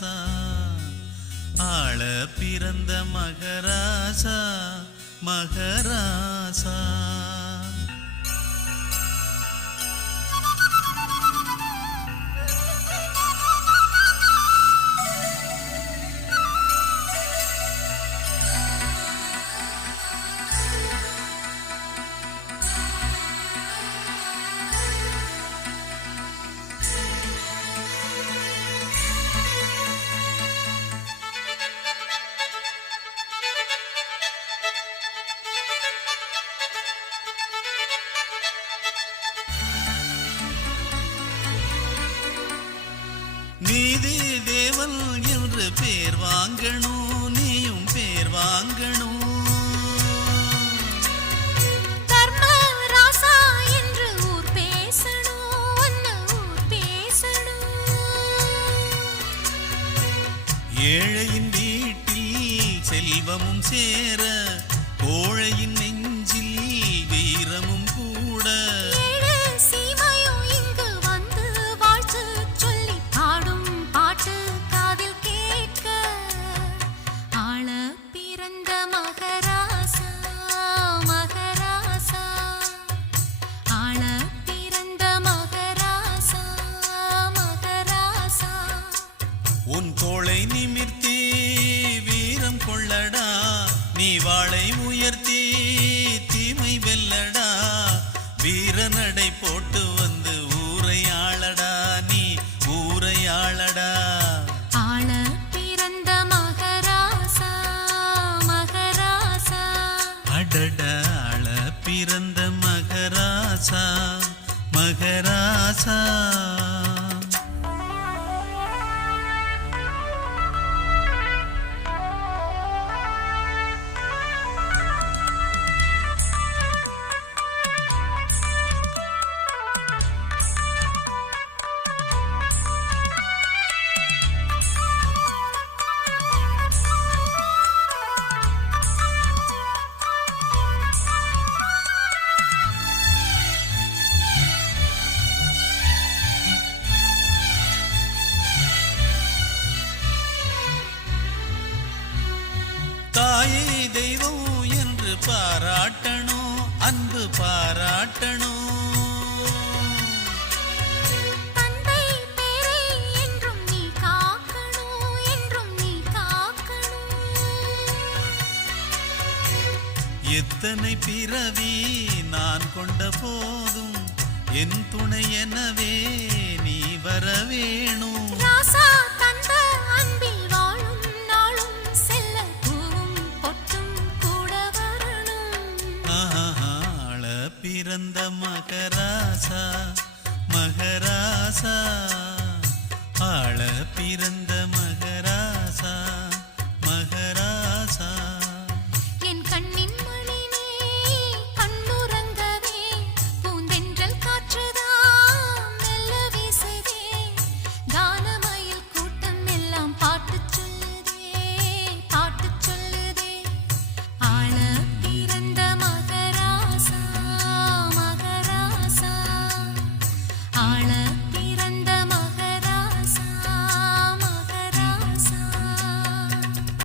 மகராசா ஆள பிறந்த மகராசா மகராசா. நீதி தேவன் என்று பேர் வாங்கணும், நீயும் பேர் வாங்கணும். தர்ம ராசா என்று ஊர் பேசணும், ஊர் பேசணும். ஏழையின் வீட்டில் செல்வமும் சேர, கோழையின் நெஞ்சில் வீரமும் கூட. உன் தோளை நிமிர்த்தி வீரம் கொள்ளடா, நீ வாளை உயர்த்தி தீமை வெல்லடா. வீரநடை போட்டு வந்து ஊரை ஆளடா, நீ ஊரை ஆளடா. ஆள பிறந்த மகராசா மகராசா. அடட ஆள பிறந்த மகராசா மகராசா. தாயே தெய்வம் என்று பாராட்டணும், அன்பு பாராட்டணும். தந்தை பேரை என்றும் நீ காக்கணும், என்றும் நீ காக்கணும். எத்தனை பிறவி நான் கொண்ட போதும் என் துணை எனவே நீ வர வேணும். ராசா தந்த அன்பில் வாழும் நாளும் செல்ல பூவும் பொட்டும் கூட வரணும். ஆள பிறந்த மகராசா மகராசா. ஆள பிறந்த மகராசா மகராசா. என் கண்ணின் மணினே கண்ணுறங்கவே பூந்தென்றல் காற்றுதான் மெல்ல வீசுதே. கானமயில் கூட்டம் எல்லாம் பாட்டு சொல்லுதே, பாட்டு சொல்லுதே. ஆள பிறந்த மகராசா மகராசா. ஆள